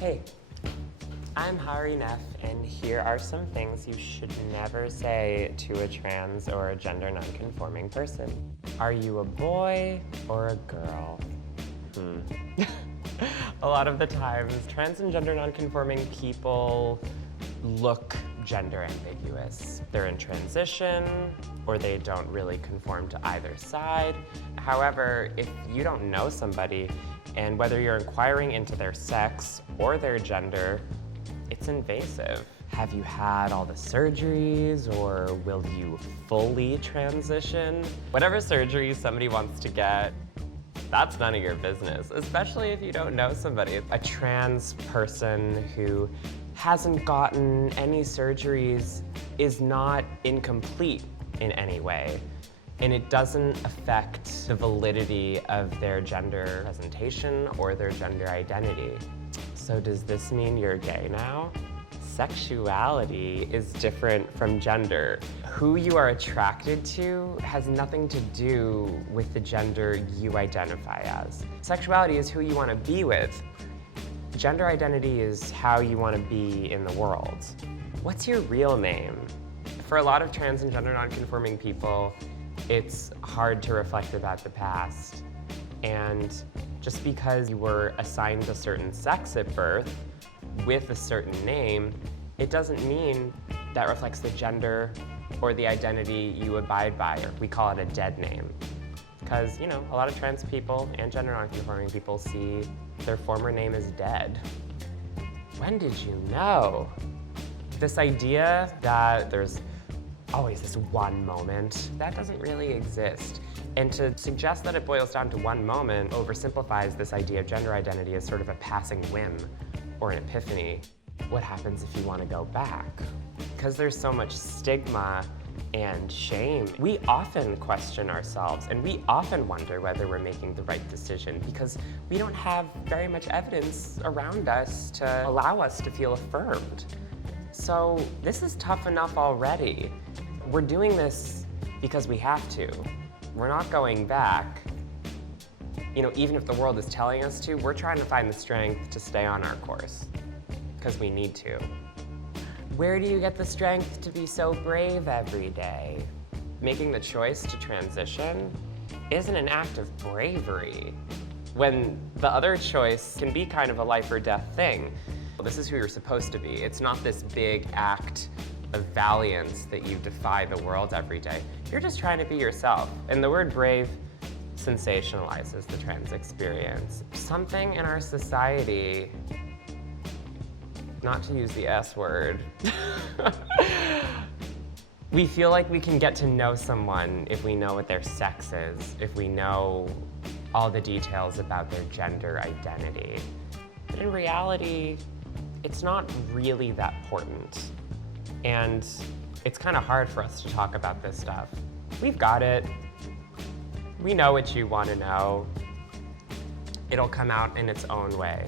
Hey, I'm Hari Neff, and here are some things you should never say to a trans or a gender nonconforming person. Are you a boy or a girl? A lot of the times, trans and gender nonconforming people look gender ambiguous. They're in transition, or they don't really conform to either side. However, if you don't know somebody, and whether you're inquiring into their sex or their gender, it's invasive. Have you had all the surgeries, or will you fully transition? Whatever surgery somebody wants to get, that's none of your business, especially if you don't know somebody. A trans person who hasn't gotten any surgeries is not incomplete in any way, and it doesn't affect the validity of their gender presentation or their gender identity. So does this mean you're gay now? Sexuality is different from gender. Who you are attracted to has nothing to do with the gender you identify as. Sexuality is who you want to be with. Gender identity is how you want to be in the world. What's your real name? For a lot of trans and gender nonconforming people, it's hard to reflect about the past. And just because you were assigned a certain sex at birth with a certain name, it doesn't mean that reflects the gender or the identity you abide by, or we call it a dead name. Because, you know, a lot of trans people and gender nonconforming people see their former name as dead. When did you know? This idea that there's always this one moment, that doesn't really exist. And to suggest that it boils down to one moment oversimplifies this idea of gender identity as sort of a passing whim or an epiphany. What happens if you want to go back? Because there's so much stigma and shame, we often question ourselves, and we often wonder whether we're making the right decision because we don't have very much evidence around us to allow us to feel affirmed. So this is tough enough already. We're doing this because we have to. We're not going back. You know, even if the world is telling us to, we're trying to find the strength to stay on our course because we need to. Where do you get the strength to be so brave every day? Making the choice to transition isn't an act of bravery, when the other choice can be kind of a life or death thing. This is who you're supposed to be. It's not this big act of valiance that you defy the world every day. You're just trying to be yourself. And the word brave sensationalizes the trans experience. Something in our society, not to use the S word, we feel like we can get to know someone if we know what their sex is, if we know all the details about their gender identity. But in reality, it's not really that important. And it's kind of hard for us to talk about this stuff. We've got it. We know what you want to know. It'll come out in its own way.